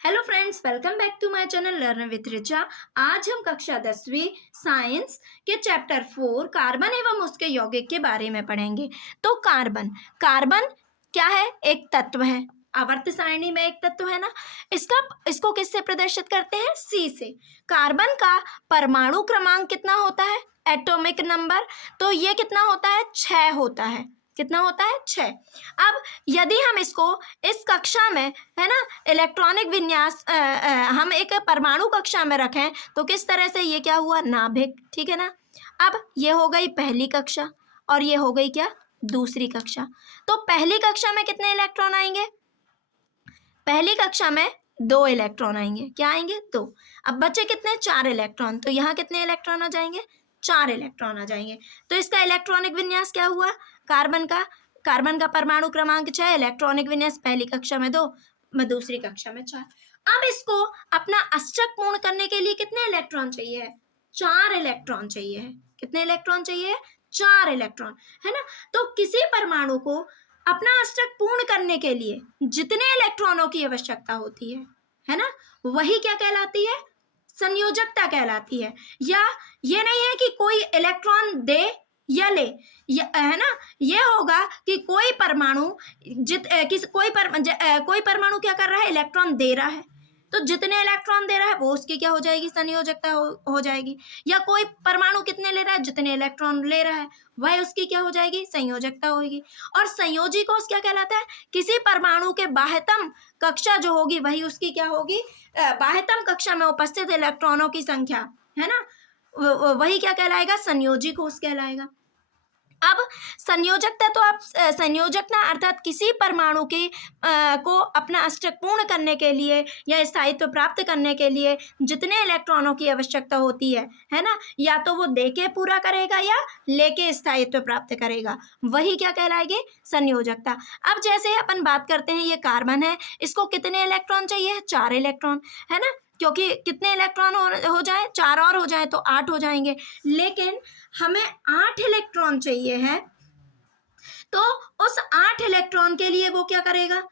Hello friends, welcome back to my channel learn with Richa. आज हम कक्षा 10वीं साइंस के चैप्टर 4 कार्बन एवं उसके यौगिक के बारे में पढ़ेंगे। तो कार्बन कार्बन क्या है? एक तत्व है, आवर्त सारणी में एक तत्व है ना। इसको किससे प्रदर्शित करते हैं? सी से। कार्बन का परमाणु क्रमांक कितना होता है? Atomic number. तो ये कितना होता है? 6 होता है। कितना होता है? 6। अब यदि हम इसको इस कक्षा में, है ना, इलेक्ट्रॉनिक विन्यास हम एक परमाणु कक्षा में रखें तो किस तरह से ये क्या हुआ? नाभिक। ठीक है ना। अब ये हो गई पहली कक्षा और ये हो गई क्या? दूसरी कक्षा। तो पहली कक्षा में कितने इलेक्ट्रॉन आएंगे? पहली कक्षा में 2 इलेक्ट्रॉन आएंगे। क्या आएंगे? 2। अब बचे कितने? 4 इलेक्ट्रॉन। तो यहाँ कितने इलेक्ट्रॉन आ जाएंगे? 4 इलेक्ट्रॉन आ जाएंगे। तो इसका इलेक्ट्रॉनिक विन्यास क्या हुआ? कार्बन का परमाणु क्रमांक 6, इलेक्ट्रॉनिक विन्यास पहली कक्षा में 2, दूसरी कक्षा में 4। अब इसको अपना अष्टक पूर्ण करने के लिए कितने इलेक्ट्रॉन चाहिए है? 4 इलेक्ट्रॉन चाहिए है। कितने इलेक्ट्रॉन चाहिए? 4 इलेक्ट्रॉन, है ना। तो किसी परमाणु को अपना अष्टक पूर्ण करने के लिए जितने इलेक्ट्रॉनों की आवश्यकता होती है ना, वही क्या कहलाती है? संयोजकता कहलाती है। या ये नहीं है कि कोई इलेक्ट्रॉन दे या ले, है ना। ये होगा कि कोई परमाणु कोई परमाणु क्या कर रहा है? इलेक्ट्रॉन दे रहा है, तो जितने इलेक्ट्रॉन दे रहा है वो उसकी क्या हो जाएगी? संयोजकता हो जाएगी। या कोई परमाणु कितने ले रहा है? जितने इलेक्ट्रॉन ले रहा है वह उसकी क्या हो जाएगी? संयोजकता होगी। और संयोजी कोष क्या कहलाता है? किसी परमाणु के बाह्यतम कक्षा जो होगी वही उसकी क्या होगी? बाह्यतम कक्षा में उपस्थित इलेक्ट्रॉनों की संख्या, है ना, वही क्या कहलाएगा? संयोजी कोष कहलाएगा। अब संयोजकता तो आप संयोजकता अर्थात किसी परमाणु के को अपना अष्टक पूर्ण करने के लिए या स्थायित्व प्राप्त करने के लिए जितने इलेक्ट्रॉनों की आवश्यकता होती है ना, या तो वो देके पूरा करेगा या लेके स्थायित्व प्राप्त करेगा, वही क्या कहलाएगी? संयोजकता। अब जैसे अपन बात करते हैं, ये कार्बन है, इसको कितने इलेक्ट्रॉन चाहिए? 4 इलेक्ट्रॉन, है ना। क्योंकि कितने इलेक्ट्रॉन हो जाए? 4 और हो जाए तो 8 हो जाएंगे। लेकिन हमें 8 इलेक्ट्रॉन चाहिए है, तो उस 8 इलेक्ट्रॉन के लिए वो क्या करेगा?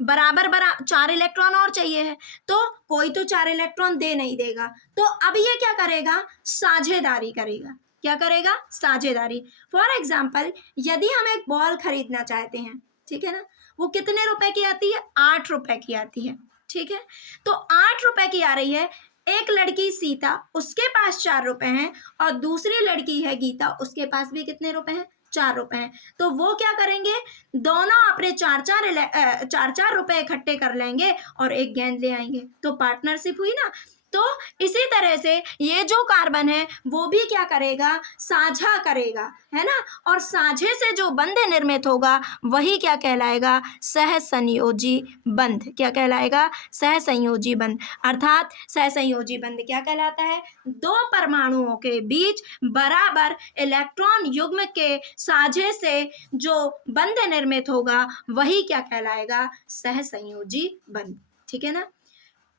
बराबर 4 इलेक्ट्रॉन और चाहिए है, तो कोई तो 4 इलेक्ट्रॉन दे नहीं देगा। तो अब ये क्या करेगा? साझेदारी करेगा। क्या करेगा? साझेदारी। फॉर एग्जाम्पल, यदि हम एक बॉल खरीदना चाहते हैं, ठीक है ना, वो कितने रुपए की आती है? 8 रुपए की आती है। ठीक है, तो 8 रुपए की आ रही है। एक लड़की सीता, उसके पास 4 रुपए हैं, और दूसरी लड़की है गीता, उसके पास भी कितने रुपए हैं? 4 रुपए हैं। तो वो क्या करेंगे? दोनों अपने 4 रुपए इकट्ठे कर लेंगे और एक गेंद ले आएंगे। तो पार्टनरशिप हुई ना। तो इसी तरह से ये जो कार्बन है वो भी क्या करेगा? साझा करेगा, है ना। और साझे से जो बंध निर्मित होगा वही क्या कहलाएगा? सहसंयोजी बंध। क्या कहलाएगा? सहसंयोजी बंध। अर्थात सहसंयोजी बंध क्या कहलाता है? 2 परमाणुओं के बीच बराबर इलेक्ट्रॉन युग्म के साझे से जो बंध निर्मित होगा वही क्या कहलाएगा? सहसंयोजी बंध। ठीक है ना।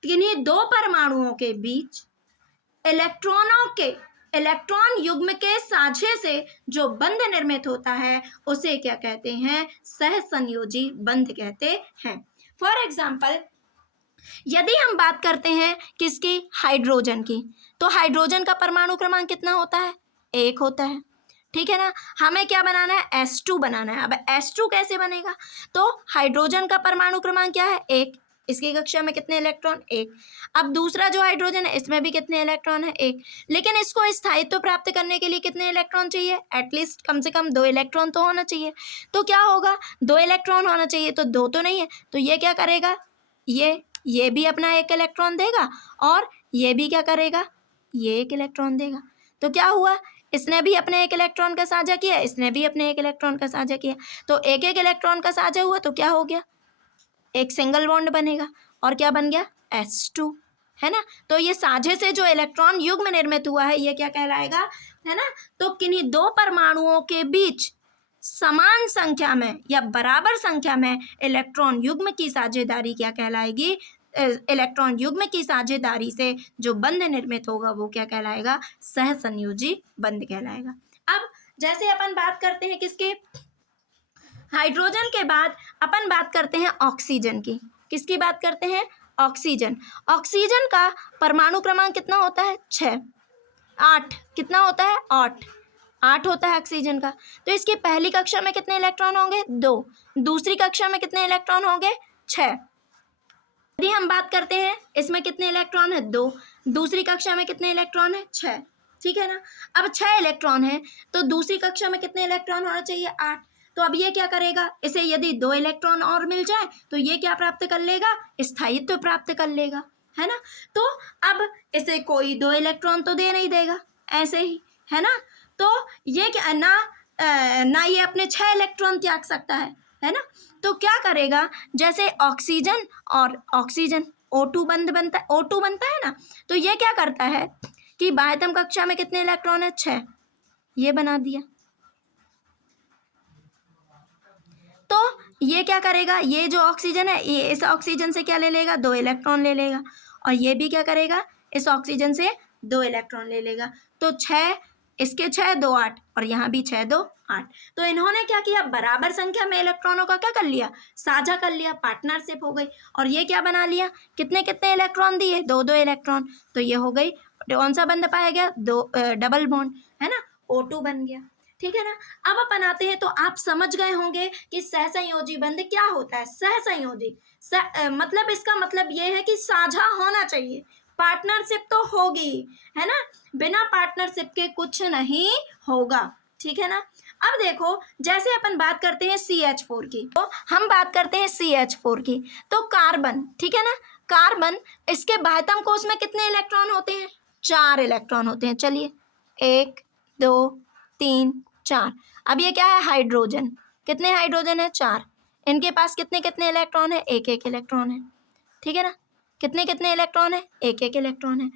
किन्हीं 2 परमाणुओं के बीच इलेक्ट्रॉन युग्म के साझे से जो बंध निर्मित होता है उसे क्या कहते हैं? सहसंयोजी बंध कहते हैं। फॉर एग्जाम्पल, यदि हम बात करते हैं किसकी? हाइड्रोजन की, तो हाइड्रोजन का परमाणु क्रमांक कितना होता है? 1 होता है। ठीक है ना। हमें क्या बनाना है? H2 बनाना है। अब H2 कैसे बनेगा? तो हाइड्रोजन का परमाणु क्रमांक क्या है? 1। इसकी कक्षा में कितने इलेक्ट्रॉन? 1। अब दूसरा जो हाइड्रोजन है इसमें भी कितने इलेक्ट्रॉन है? 1। लेकिन इसको स्थायित्व प्राप्त करने के लिए कितने इलेक्ट्रॉन चाहिए? एटलीस्ट कम से कम 2 इलेक्ट्रॉन तो होना चाहिए। तो क्या होगा? 2 इलेक्ट्रॉन होना चाहिए, तो 2 तो नहीं है, तो ये क्या करेगा? ये भी अपना 1 इलेक्ट्रॉन देगा और ये भी क्या करेगा? ये 1 इलेक्ट्रॉन देगा। तो क्या हुआ? इसने भी अपने 1 इलेक्ट्रॉन का साझा किया, इसने भी अपने 1 इलेक्ट्रॉन का साझा किया। तो 1-1 इलेक्ट्रॉन का साझा हुआ तो क्या हो गया? एक सिंगल बॉन्ड बनेगा और क्या बन गया? H2, है ना। तो ये साझे से जो इलेक्ट्रॉन युग्म निर्मित हुआ है ये क्या कहलाएगा? है ना। तो किन्हीं 2 परमाणुओं के बीच समान संख्या में या बराबर संख्या में इलेक्ट्रॉन युग्म की साझेदारी क्या कहलाएगी? इलेक्ट्रॉन युग्म की साझेदारी से जो बंध निर्मित होगा वो क्या कहलाएगा? सहसंयोजी बंध कहलाएगा। अब जैसे अपन बात करते हैं किसके? हाइड्रोजन के बाद अपन बात करते हैं ऑक्सीजन की। किसकी बात करते हैं? ऑक्सीजन, ऑक्सीजन का परमाणु क्रमांक कितना होता है? 6, 8, कितना होता है? 8 होता है ऑक्सीजन का। तो इसकी पहली कक्षा में कितने इलेक्ट्रॉन होंगे? 2। दूसरी कक्षा में कितने इलेक्ट्रॉन होंगे? 6। यदि हम बात करते हैं इसमें कितने इलेक्ट्रॉन है? 2। दूसरी कक्षा में कितने इलेक्ट्रॉन है? 6। ठीक है ना। अब 6 इलेक्ट्रॉन है तो दूसरी कक्षा में कितने इलेक्ट्रॉन होना चाहिए? 8। तो अब ये क्या करेगा? इसे यदि 2 इलेक्ट्रॉन और मिल जाए तो ये क्या प्राप्त कर लेगा? स्थायित्व प्राप्त कर लेगा, है ना। तो अब इसे कोई 2 इलेक्ट्रॉन तो दे नहीं देगा ऐसे ही, है ना। तो ये क्या ना ये अपने 6 इलेक्ट्रॉन त्याग सकता है ना। तो क्या करेगा? जैसे ऑक्सीजन और ऑक्सीजन O2 बनता है, O2 बनता है ना। तो ये क्या करता है कि बाह्यतम कक्षा में कितने इलेक्ट्रॉन है? 6, ये बना दिया। तो ये क्या करेगा? ये जो ऑक्सीजन है ये इस ऑक्सीजन से क्या ले लेगा? 2 इलेक्ट्रॉन ले लेगा। और ये भी क्या करेगा? इस ऑक्सीजन से 2 इलेक्ट्रॉन ले लेगा। तो 6, इसके 6, 2, 8 और यहाँ भी 6, 2, 8। तो इन्होंने क्या किया? बराबर संख्या में इलेक्ट्रॉनों का क्या कर लिया? साझा कर लिया, पार्टनरशिप हो गई। और ये क्या बना लिया? कितने कितने इलेक्ट्रॉन दिए? 2 इलेक्ट्रॉन। तो ये हो गई, कौन सा बंध पाया गया? डबल बॉन्ड, है ना, O2 बन गया। ठीक है ना। अब अपन आते हैं तो आप समझ गए होंगे कि सहसंयोजी बंध क्या होता है। सहसंयोजी मतलब इसका मतलब ये है कि साझा होना चाहिए, पार्टनरशिप तो होगी, है ना। बिना पार्टनरशिप के कुछ नहीं होगा। ठीक है ना। अब देखो जैसे अपन बात करते हैं CH4 की, तो हम बात करते हैं CH4 की। तो कार्बन, ठीक है ना, कार्बन, इसके बाह्यतम कोश में कितने इलेक्ट्रॉन होते हैं? 4 इलेक्ट्रॉन होते हैं। चलिए 1, 2, 3, 4। अब ये क्या है? हाइड्रोजन। कितने हाइड्रोजन है? 4। इनके पास कितने कितने इलेक्ट्रॉन है? 1 इलेक्ट्रॉन है। ठीक है ना। कितने कितने इलेक्ट्रॉन है? 1 इलेक्ट्रॉन है।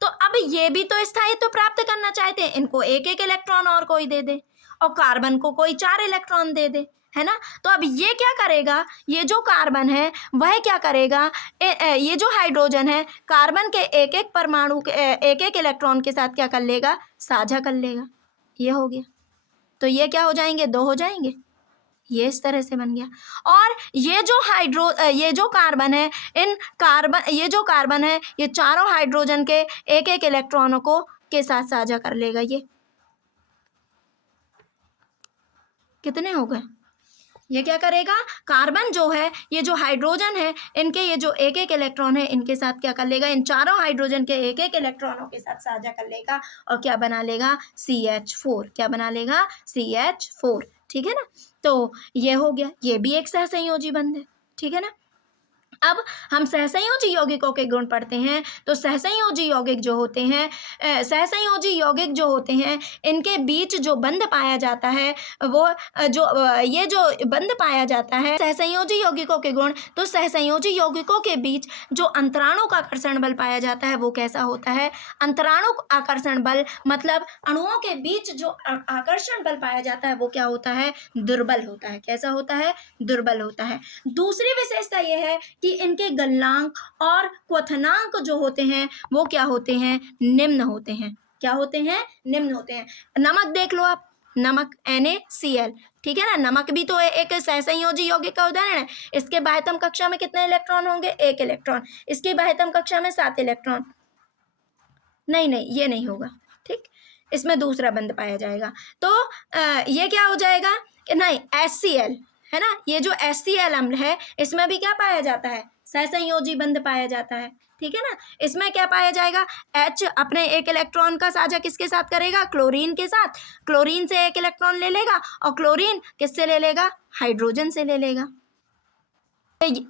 तो अब ये भी तो स्थायित्व प्राप्त करना चाहते हैं, इनको 1 इलेक्ट्रॉन और कोई दे दे और कार्बन को कोई 4 इलेक्ट्रॉन दे दे, है ना। तो अब ये क्या करेगा? ये जो कार्बन है वह क्या करेगा? ये जो हाइड्रोजन है कार्बन के 1 परमाणु के 1 इलेक्ट्रॉन के साथ क्या कर लेगा? साझा कर लेगा। ये हो गया। तो ये क्या हो जाएंगे? 2 हो जाएंगे। ये इस तरह से बन गया। और ये जो कार्बन है, ये जो कार्बन है ये चारों हाइड्रोजन के 1 इलेक्ट्रॉनों को के साथ साझा कर लेगा। ये कितने हो गए? ये क्या करेगा? कार्बन जो है, ये जो हाइड्रोजन है, इनके ये जो 1 इलेक्ट्रॉन है इनके साथ क्या कर लेगा? इन चारों हाइड्रोजन के 1 इलेक्ट्रॉनों के साथ साझा कर लेगा और क्या बना लेगा? CH4। क्या बना लेगा? CH4। ठीक है ना। तो ये हो गया, ये भी एक सहसंयोजी बंध है। ठीक है ना। अब हम सहसंयोजी यौगिकों के गुण पढ़ते हैं। तो सहसंयोजी यौगिक जो होते हैं, इनके बीच जो बंध पाया जाता है वो ये जो बंध पाया जाता है सहसंयोजी यौगिकों के गुण। तो सहसंयोजी यौगिकों के बीच जो अंतराणु का आकर्षण बल पाया जाता है वो कैसा होता है? अंतराणु आकर्षण बल मतलब अणुओं के बीच जो आकर्षण बल पाया जाता है वो क्या होता है? दुर्बल होता है। कैसा होता है? दुर्बल होता है। दूसरी विशेषता यह है कि इनके गलनांक और क्वथनांक जो होते हैं वो क्या होते हैं? निम्न होते हैं। क्या होते हैं? निम्न होते हैं। नमक देख लो आप, नमक NaCl, ठीक है ना। नमक भी तो एक सहसंयोजी यौगिक का उदाहरण है। इसके बाह्यतम कक्षा में कितने इलेक्ट्रॉन होंगे? 1 इलेक्ट्रॉन। इसकी बाह्यतम कक्षा में 7 इलेक्ट्रॉन। नहीं, ये नहीं होगा। ठीक, इसमें दूसरा बंध पाया जाएगा। तो ये क्या हो जाएगा? नहीं, HCl, है ना। ये जो HCl अम्ल है इसमें भी क्या पाया जाता है? सहसंयोजी बंध पाया जाता है। ठीक है ना। इसमें क्या पाया जाएगा? H अपने 1 इलेक्ट्रॉन का साझा किसके साथ करेगा? क्लोरीन के साथ। क्लोरीन से 1 इलेक्ट्रॉन ले लेगा और क्लोरीन किससे ले लेगा? हाइड्रोजन से ले लेगा।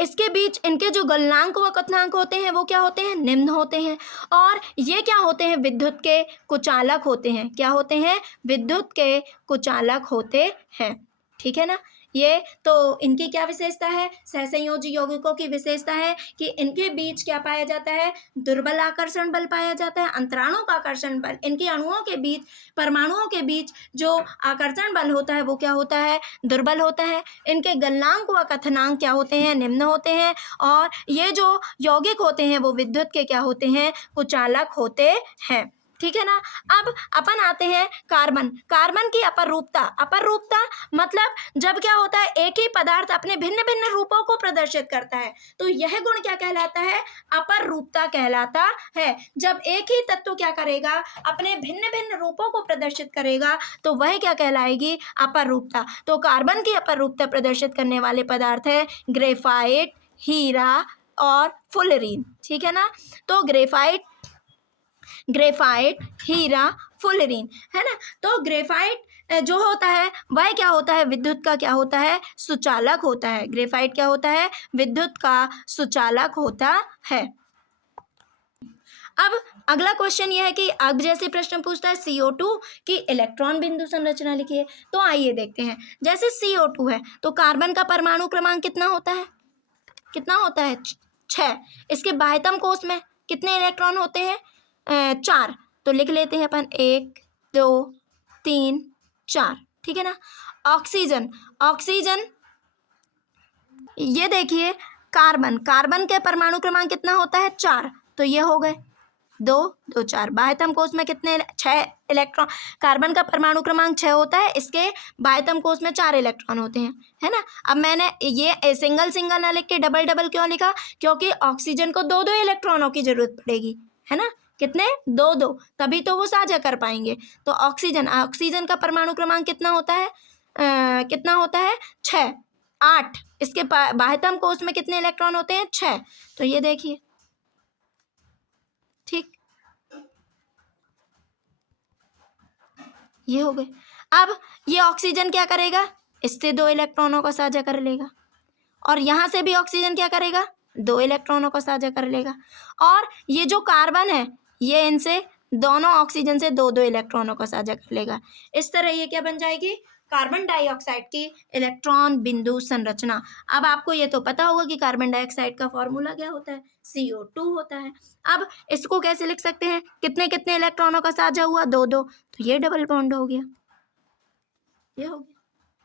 इसके बीच इनके जो गलनांक व क्वथनांक होते हैं वो क्या होते हैं? निम्न होते हैं। और ये क्या होते हैं? विद्युत के कुचालक होते हैं। क्या होते हैं? विद्युत के कुचालक होते हैं। ठीक है ना। ये तो इनकी क्या विशेषता है? सहसंयोजी यौगिकों की विशेषता है कि इनके बीच क्या पाया जाता है? दुर्बल आकर्षण बल पाया जाता है। अंतराणु का आकर्षण बल, इनके अणुओं के बीच, परमाणुओं के बीच जो आकर्षण बल होता है वो क्या होता है? दुर्बल होता है। इनके गलनांक व क्वथनांक क्या होते हैं? निम्न होते हैं। और ये जो यौगिक होते हैं वो विद्युत के क्या होते हैं? कुचालक होते हैं। ठीक है ना। अब अपन आते हैं कार्बन। कार्बन की अपर रूपता। अपर रूपता मतलब जब क्या होता है, एक ही पदार्थ अपने भिन्न भिन्न रूपों को प्रदर्शित करता है, तो यह गुण क्या कहलाता है, अपर रूपता कहलाता है। जब एक ही तत्व क्या करेगा, अपने भिन्न भिन्न रूपों को प्रदर्शित करेगा, तो वह क्या कहलाएगी, अपर रूपता। तो कार्बन की अपर रूपता प्रदर्शित करने वाले पदार्थ है ग्रेफाइट, हीरा और फुलरीन। ठीक है ना। तो ग्रेफाइट, हीरा, फुलरीन, है ना। तो ग्रेफाइट जो होता है वह क्या होता है, विद्युत का क्या होता है, सुचालक होता है। ग्रेफाइट क्या होता है, विद्युत का सुचालक होता है। अब अगला क्वेश्चन यह है कि अब जैसे प्रश्न पूछता है CO2 की इलेक्ट्रॉन बिंदु संरचना लिखिए। तो आइए देखते हैं। जैसे CO2 है तो कार्बन का परमाणु क्रमांक कितना होता है, कितना होता है, 6। इसके बाह्यतम कोश में कितने इलेक्ट्रॉन होते हैं, 4। तो लिख लेते हैं अपन 1 2 3 4। ठीक है ना। ऑक्सीजन, ऑक्सीजन ये देखिए, कार्बन, कार्बन के परमाणु क्रमांक कितना होता है, 4। तो ये हो गए 2 2 4। बाह्यतम कोश में कितने, 6 इलेक्ट्रॉन। कार्बन का परमाणु क्रमांक 6 होता है, इसके बाह्यतम कोश में 4 इलेक्ट्रॉन होते हैं, है ना। अब मैंने ये सिंगल सिंगल ना लिख के डबल डबल क्यों लिखा, क्योंकि ऑक्सीजन को 2 2 इलेक्ट्रॉनों की जरूरत पड़ेगी, है ना। कितने, 2 2, तभी तो वो साझा कर पाएंगे। तो ऑक्सीजन, ऑक्सीजन का परमाणु क्रमांक कितना होता है, कितना होता है, 6 8। इसके बाह्यतम कोश में कितने इलेक्ट्रॉन होते हैं, 6। तो ये देखिए, ठीक, ये हो गए। अब ये ऑक्सीजन क्या करेगा, इससे 2 इलेक्ट्रॉनों को साझा कर लेगा, और यहाँ से भी ऑक्सीजन क्या करेगा, 2 इलेक्ट्रॉनों को साझा कर लेगा। और ये जो कार्बन है ये इनसे, दोनों ऑक्सीजन से 2 2 इलेक्ट्रॉनों को साझा कर लेगा। इस तरह ये क्या बन जाएगी, कार्बन डाइऑक्साइड की इलेक्ट्रॉन बिंदु संरचना। अब आपको ये तो पता होगा कि कार्बन डाइऑक्साइड का फॉर्मूला क्या होता है, CO2 होता है। अब इसको कैसे लिख सकते हैं, कितने कितने इलेक्ट्रॉनों का साझा हुआ, 2 2। तो ये डबल बॉन्ड हो गया, ये हो गया,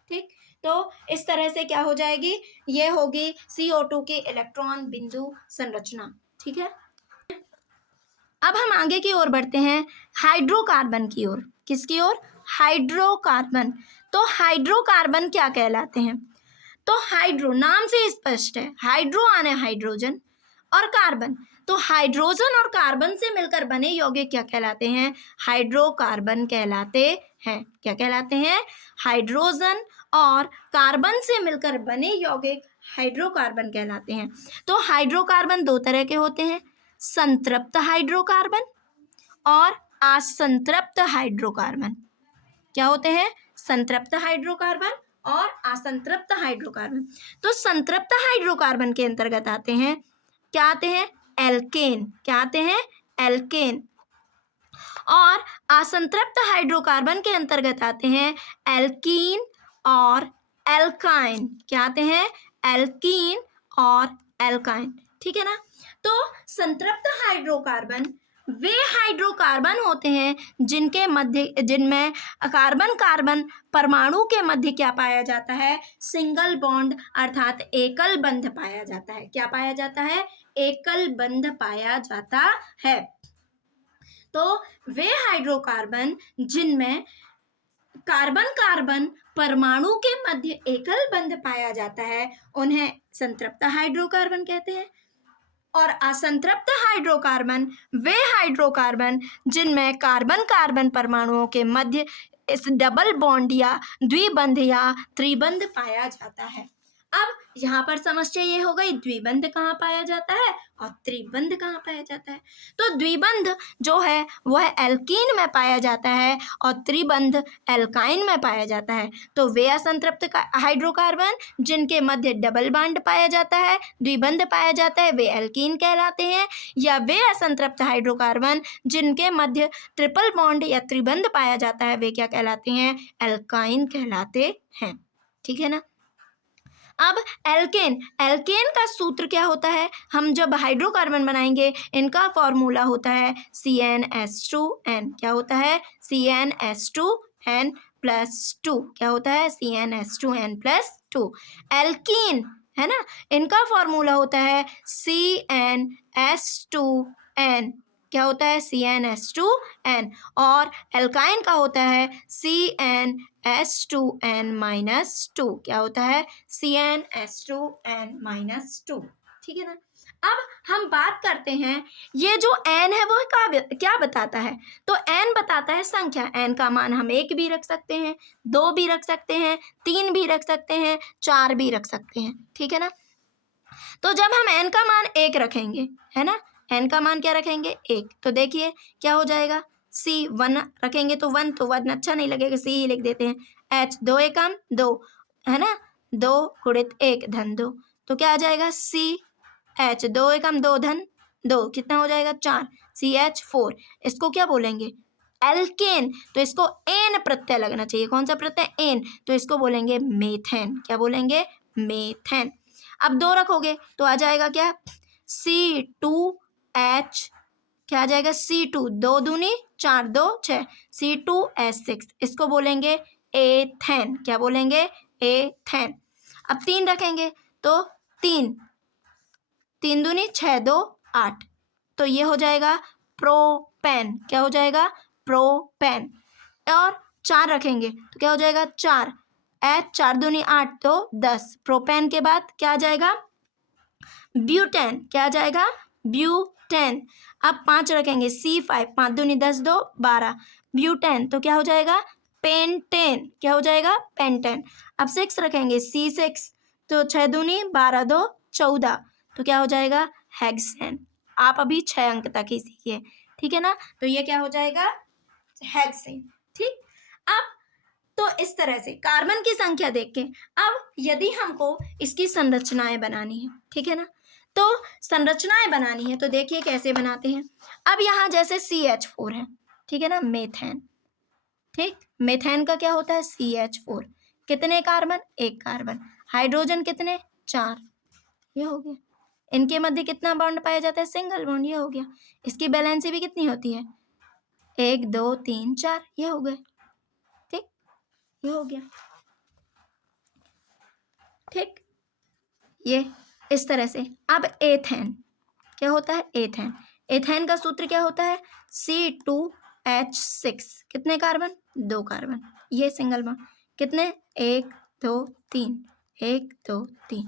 ठीक। तो इस तरह से क्या हो जाएगी, ये होगी CO2 की इलेक्ट्रॉन बिंदु संरचना। ठीक है। अब हम आगे की ओर बढ़ते हैं, हाइड्रोकार्बन की ओर। किसकी ओर, हाइड्रोकार्बन। तो हाइड्रोकार्बन क्या कहलाते हैं, तो हाइड्रो, नाम से स्पष्ट है, हाइड्रो आने हाइड्रोजन और कार्बन, तो हाइड्रोजन और कार्बन से मिलकर बने यौगिक क्या कहलाते हैं, हाइड्रोकार्बन कहलाते हैं। क्या कहलाते हैं, हाइड्रोजन और कार्बन से मिलकर बने यौगिक हाइड्रोकार्बन कहलाते हैं। तो हाइड्रोकार्बन 2 तरह के होते हैं, संतृप्त हाइड्रोकार्बन और असंतृप्त हाइड्रोकार्बन। क्या होते हैं, संतृप्त हाइड्रोकार्बन और असंतृप्त हाइड्रोकार्बन। तो संतृप्त हाइड्रोकार्बन के अंतर्गत आते हैं, क्या आते हैं, एल्केन। क्या आते हैं, एल्केन। और असंतृप्त हाइड्रोकार्बन के अंतर्गत आते हैं एल्कीन और एल्काइन। क्या आते हैं, एल्कीन और एल्काइन। ठीक है ना। तो संतृप्त हाइड्रोकार्बन वे हाइड्रोकार्बन होते हैं जिनके मध्य, जिनमें कार्बन कार्बन परमाणु के मध्य क्या पाया जाता है, सिंगल बॉन्ड अर्थात एकल बंध पाया जाता है। क्या पाया जाता है, एकल बंध पाया जाता है। तो वे हाइड्रोकार्बन जिनमें कार्बन कार्बन परमाणु के मध्य एकल बंध पाया जाता है उन्हें संतृप्त हाइड्रोकार्बन कहते हैं। और असंतृप्त हाइड्रोकार्बन वे हाइड्रोकार्बन जिनमें कार्बन कार्बन परमाणुओं के मध्य इस डबल बॉन्ड या द्विबंध या त्रिबंध पाया जाता है। अब यहाँ पर समस्या ये हो गई, द्विबंध कहाँ पाया जाता है और त्रिबंध कहाँ पाया जाता है। तो द्विबंध जो है वह एल्कीन में पाया जाता है और त्रिबंध एल्काइन में पाया जाता है। तो वे असंतृप्त हाइड्रोकार्बन जिनके मध्य डबल बॉन्ड पाया जाता है, द्विबंध पाया जाता है, वे एल्कीन कहलाते हैं। या वे असंतृप्त हाइड्रोकार्बन जिनके मध्य ट्रिपल बॉन्ड या त्रिबंध पाया जाता है, वे क्या कहलाते हैं, एल्काइन कहलाते हैं। ठीक है ना। अब एल्केन, एल्केन का सूत्र क्या होता है, हम जब हाइड्रोकार्बन बनाएंगे इनका फॉर्मूला होता है CnH2n। क्या होता है, CnH2n + 2। क्या होता है, CnH2n + 2। एल्कीन है ना, इनका फॉर्मूला होता है CnH2n क्या होता है CnH2n, और एल्काइन का होता है CnH2n-2, क्या होता है CnH2n-2, ठीक है ना। अब हम बात करते हैं, ये जो n है वो क्या बताता है, तो n बताता है संख्या। n का मान हम 1 भी रख सकते हैं, 2 भी रख सकते हैं, 3 भी रख सकते हैं, 4 भी रख सकते हैं, ठीक है ना। तो जब हम n का मान 1 रखेंगे, है ना, n का मान क्या रखेंगे 1, तो देखिए क्या हो जाएगा, c 1 रखेंगे तो 1, तो 1 अच्छा नहीं लगेगा, c ही लिख देते हैं। h 2 एकम 2, है ना, 2 गुणित 1 धन 2, तो क्या आ जाएगा c h 2 एकम 2 धन 2 कितना हो जाएगा 4, CH4। इसको क्या बोलेंगे एल्केन, तो इसको एन प्रत्यय लगना चाहिए। कौन सा प्रत्यय एन, तो इसको बोलेंगे मेथेन, क्या बोलेंगे मेथेन। अब 2 रखोगे तो आ जाएगा क्या C2H, क्या आ जाएगा C2, 2 दूनी 4, 2 6, C2H6, इसको बोलेंगे एथेन, क्या बोलेंगे एथेन। अब 3 रखेंगे तो 3 दूनी 6, 2 8, तो ये हो जाएगा प्रोपेन, क्या हो जाएगा प्रोपेन। और 4 रखेंगे तो क्या हो जाएगा 4, H 4 दूनी 8, तो 10, प्रोपेन के बाद क्या आ जाएगा ब्यूटेन, क्या आ जाएगा ब्यूटेन। अब 5 रखेंगे C5, 5 दूनी 10, 2 12, ब्यूटेन, तो क्या हो जाएगा पेंटेन, क्या हो जाएगा पेंटेन। अब 6 रखेंगे C6, तो 6 दूनी 12, 2 14, तो क्या हो जाएगा हेक्सेन। आप अभी 6 अंक तक ही सीखिए, ठीक है ना, तो ये क्या हो जाएगा हेक्सेन, ठीक। अब तो इस तरह से कार्बन की संख्या देख के, अब यदि हमको इसकी संरचनाएं बनानी है, ठीक है ना, तो संरचनाएं बनानी है तो देखिए कैसे बनाते हैं। अब यहाँ जैसे CH4 है, ठीक है ना, मेथेन, ठीक, मेथेन का क्या होता है CH4, कितने कार्बन 1 कार्बन, हाइड्रोजन कितने 4, ये हो गया। इनके मध्य कितना बॉन्ड पाया जाता है सिंगल बॉन्ड, ये हो गया। इसकी बैलेंसी भी कितनी होती है 1 2 3 4, ये हो गए, ठीक, ये हो गया, ठीक, ये इस तरह से। अब एथेन क्या होता है एथेन, एथेन का सूत्र क्या होता है C2H6, कितने कार्बन 2 कार्बन, ये सिंगल बॉन्ड कितने 1 2 3, 1 2 3,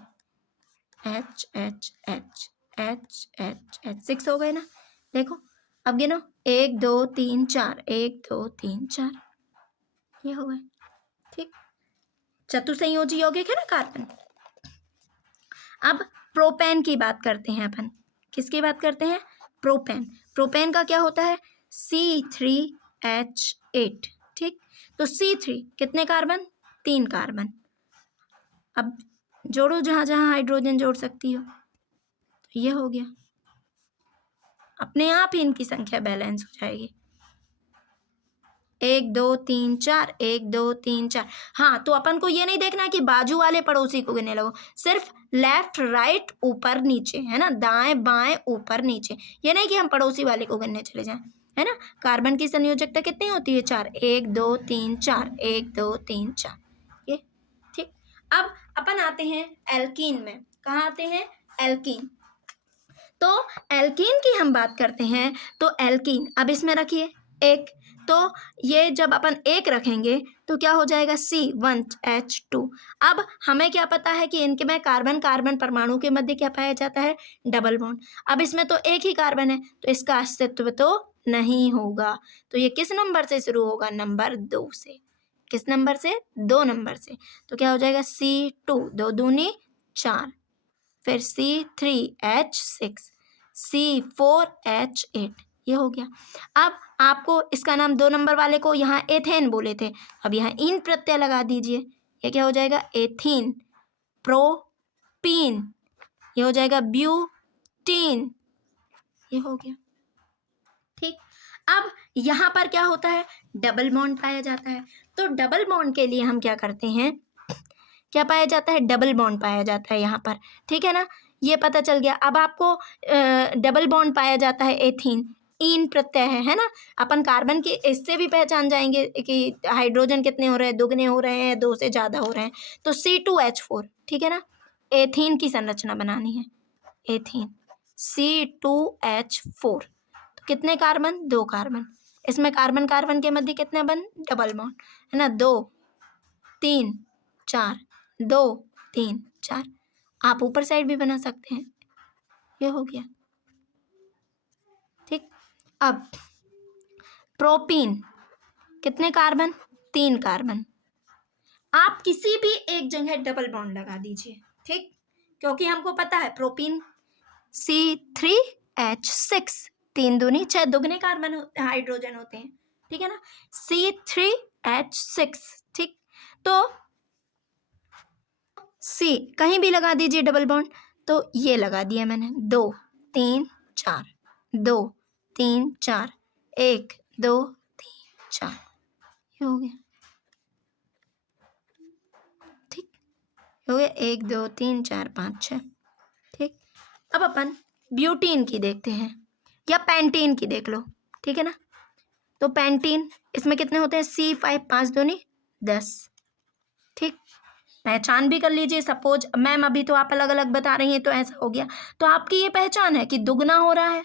H H H H H H 6 हो गए ना। देखो अब गिनो 1 2 3 4, 1 2 3 4, ये हो गए, ठीक, चतुसंयोजी यौगिक है ना कार्बन। अब प्रोपेन की बात करते हैं अपन, किसकी बात करते हैं प्रोपेन। प्रोपेन का क्या होता है C3H8, ठीक, तो C3 कितने कार्बन 3 कार्बन। अब जोड़ो जहाँ जहाँ हाइड्रोजन जोड़ सकती हो, तो ये हो गया, अपने आप ही इनकी संख्या बैलेंस हो जाएगी। 1 2 3 4, 1 2 3 4। हाँ, तो अपन को ये नहीं देखना कि बाजू वाले पड़ोसी को गिनने लगो, सिर्फ लेफ्ट राइट ऊपर नीचे, है ना, दाएं बाएं ऊपर नीचे, ये नहीं कि हम पड़ोसी वाले को गिनने चले जाएं, है ना। कार्बन की संयोजकता कितनी होती है 4, 1 2 3 4, 1 2 3 4, ये, ठीक। अब अपन आते हैं एल्कीन में, कहाँ आते हैं एल्कीन। तो एल्कीन की हम बात करते हैं, तो एल्कीन अब इसमें रखिए 1, तो ये जब अपन 1 रखेंगे तो क्या हो जाएगा C1H2। अब हमें क्या पता है कि इनके में कार्बन कार्बन परमाणु के मध्य क्या पाया जाता है डबल बॉन्ड। अब इसमें तो 1 ही कार्बन है तो इसका अस्तित्व तो नहीं होगा, तो ये किस नंबर से शुरू होगा नंबर 2 से, किस नंबर से 2 नंबर से, तो क्या हो जाएगा C2, 2 दूनी 4, फिर C3H6, C4H8, ये हो गया। अब आपको इसका नाम 2 नंबर वाले को यहाँ एथेन बोले थे, अब यहाँ इन प्रत्यय लगा दीजिए, ये क्या हो जाएगा एथीन, प्रोपीन, ये हो जाएगा ब्यूटीन, ये हो गया, ठीक। अब यहाँ पर क्या होता है डबल बॉन्ड पाया जाता है, तो डबल बॉन्ड के लिए हम क्या करते हैं, क्या पाया जाता है डबल बॉन्ड पाया जाता है यहाँ पर, ठीक है ना, ये पता चल गया। अब आपको डबल बॉन्ड पाया जाता है एथीन, इन प्रत्यय है ना, अपन कार्बन की इससे भी पहचान जाएंगे कि हाइड्रोजन कितने हो रहे हैं, दुगने हो रहे हैं, 2 से ज़्यादा हो रहे हैं, तो C2H4, ठीक है ना। एथीन की संरचना बनानी है, एथीन C2H4, कितने कार्बन, 2 कार्बन। इसमें कार्बन कार्बन के मध्य कितने बन, डबल बॉन्ड, है ना, 2 3 4, 2 3 4। आप ऊपर साइड भी बना सकते हैं। ये हो गया, ठीक। अब प्रोपीन कितने कार्बन, 3 कार्बन। आप किसी भी एक जगह डबल बॉन्ड लगा दीजिए, ठीक, क्योंकि हमको पता है प्रोपीन C3H6, 3 दूनी 6 दुगने कार्बन हाइड्रोजन होते हैं, ठीक है ना, C3H6, ठीक। तो C कहीं भी लगा दीजिए डबल बॉन्ड, तो ये लगा दिया मैंने, 2 3 4, 2 3 4, 1 2 3 4, ये हो गया, ठीक, हो गया 1 2 3 4 5 6, ठीक। अब अपन ब्यूटीन की देखते हैं, या पेंटीन की देख लो, ठीक है ना। तो पेंटीन, इसमें कितने होते हैं, C5, 5 दूनी 10, ठीक। पहचान भी कर लीजिए। सपोज मैम अभी तो आप अलग अलग बता रही हैं तो ऐसा हो गया, तो आपकी ये पहचान है कि दुगना हो रहा है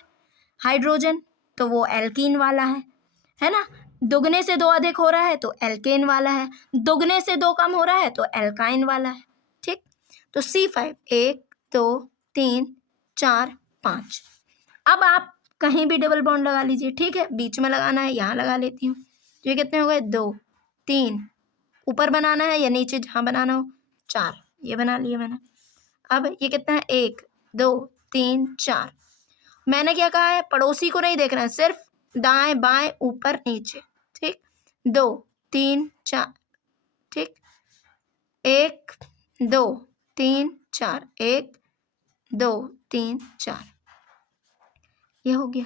हाइड्रोजन तो वो एल्कीन वाला है ना। दुगने से 2 अधिक हो रहा है तो एल्केन वाला है, दुगने से 2 कम हो रहा है तो एल्काइन वाला है, ठीक। तो C5 1 2 3 4 5। अब आप कहीं भी डबल बॉन्ड लगा लीजिए, ठीक है, बीच में लगाना है, यहाँ लगा लेती हूँ। ये कितने हो गए, 2 3, ऊपर बनाना है या नीचे जहाँ बनाना हो, 4, ये बना लिया मैंने। अब ये कितना है, 1 2 3 4। मैंने क्या कहा है, पड़ोसी को नहीं देखना है, सिर्फ दाएं बाएं ऊपर नीचे, ठीक। 2 3 4, ठीक, 1 2 3 4, 1 2 3 4, ये हो गया।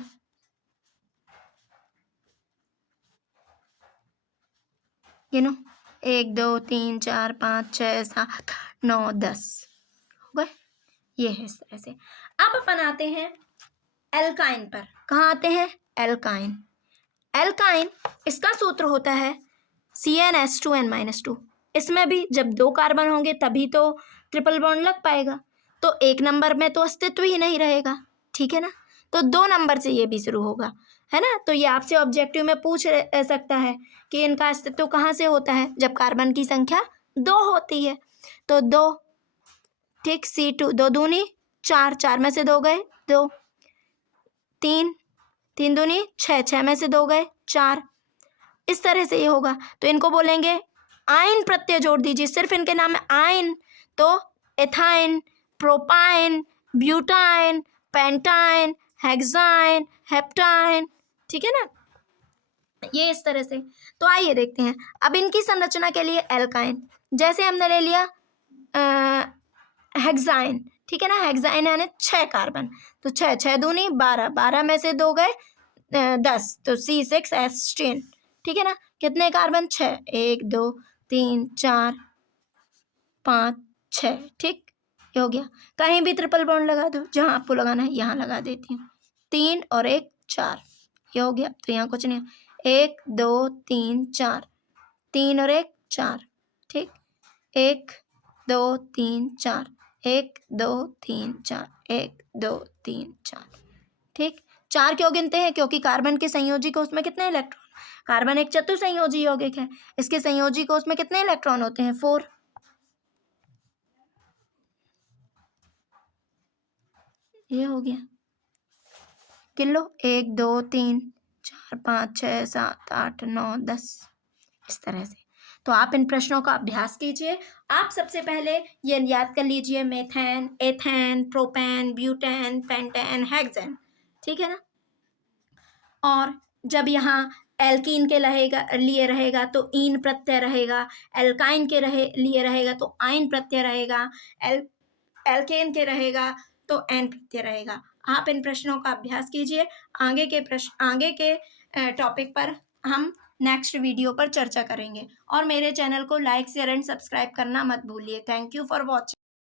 गिनो, 1 2 3 4 5 6 7 9 10 हो गए, ये है इस तरह से। अब अपन आते हैं एल्काइन पर। कहाँ आते हैं, एल्काइन। एल्काइन, इसका सूत्र होता है CnH2n-2। इसमें भी जब 2 कार्बन होंगे तभी तो ट्रिपल बॉन्ड लग पाएगा, तो 1 नंबर में तो अस्तित्व ही नहीं रहेगा, ठीक है ना। तो 2 नंबर से ये भी शुरू होगा, है ना। तो ये आपसे ऑब्जेक्टिव में पूछ सकता है कि इनका अस्तित्व कहाँ से होता है, जब कार्बन की संख्या 2 होती है। तो 2, ठीक, C2 2 दूनी 4, 4 में से 2 गए 2, 3 3 दूनी 6, 6 में से 2 गए 4, इस तरह से ये होगा। तो इनको बोलेंगे आयन प्रत्यय जोड़ दीजिए, सिर्फ इनके नाम में आयन, तो ethyne, propyne, butyne, pentyne, hexyne, heptyne, ठीक है ना, ये इस तरह से। तो आइए देखते हैं अब इनकी संरचना के लिए एल्काइन, जैसे हमने ले लिया हेक्साइन, ठीक है ना, हेक्साइन यानी 6 कार्बन, तो 6 6 दूनी 12, 12 में से 2 गए 10, तो C6H10, ठीक है ना। कितने कार्बन, 6, 1 2 3 4 5 6, ठीक, ये हो गया। कहीं भी ट्रिपल बॉन्ड लगा दो, जहाँ आपको लगाना है यहाँ लगा देती हूँ, 3 और 1 4, ये हो गया। तो यहाँ कुछ नहीं, 1 2 3 4, 3 और 1 4, ठीक, 1 2 3 4, 1 2 3 4, 1 2 3 4, ठीक। 4 क्यों गिनते हैं, क्योंकि कार्बन के संयोजी कोष में कितने इलेक्ट्रॉन, कार्बन एक चतुसंयोजी यौगिक है, इसके संयोजी कोष में कितने इलेक्ट्रॉन होते हैं, 4। ये हो गया, गिन लो, 1 2 3 4 5 6 7 8 9 10, इस तरह से। तो आप इन प्रश्नों का अभ्यास कीजिए। आप सबसे पहले ये याद कर लीजिए, methane, ethane, propane, butane, pentane, hexane, ठीक है ना। और जब यहाँ एल्कीन के लिए रहेगा तो ईन प्रत्यय रहेगा, एल्काइन के लिए रहेगा तो आइन प्रत्यय रहेगा, एल्केन के रहेगा तो एन प्रत्यय रहेगा। आप इन प्रश्नों का अभ्यास कीजिए। आगे के टॉपिक पर हम नेक्स्ट वीडियो पर चर्चा करेंगे, और मेरे चैनल को लाइक शेयर एंड सब्सक्राइब करना मत भूलिए। Thank you for watching.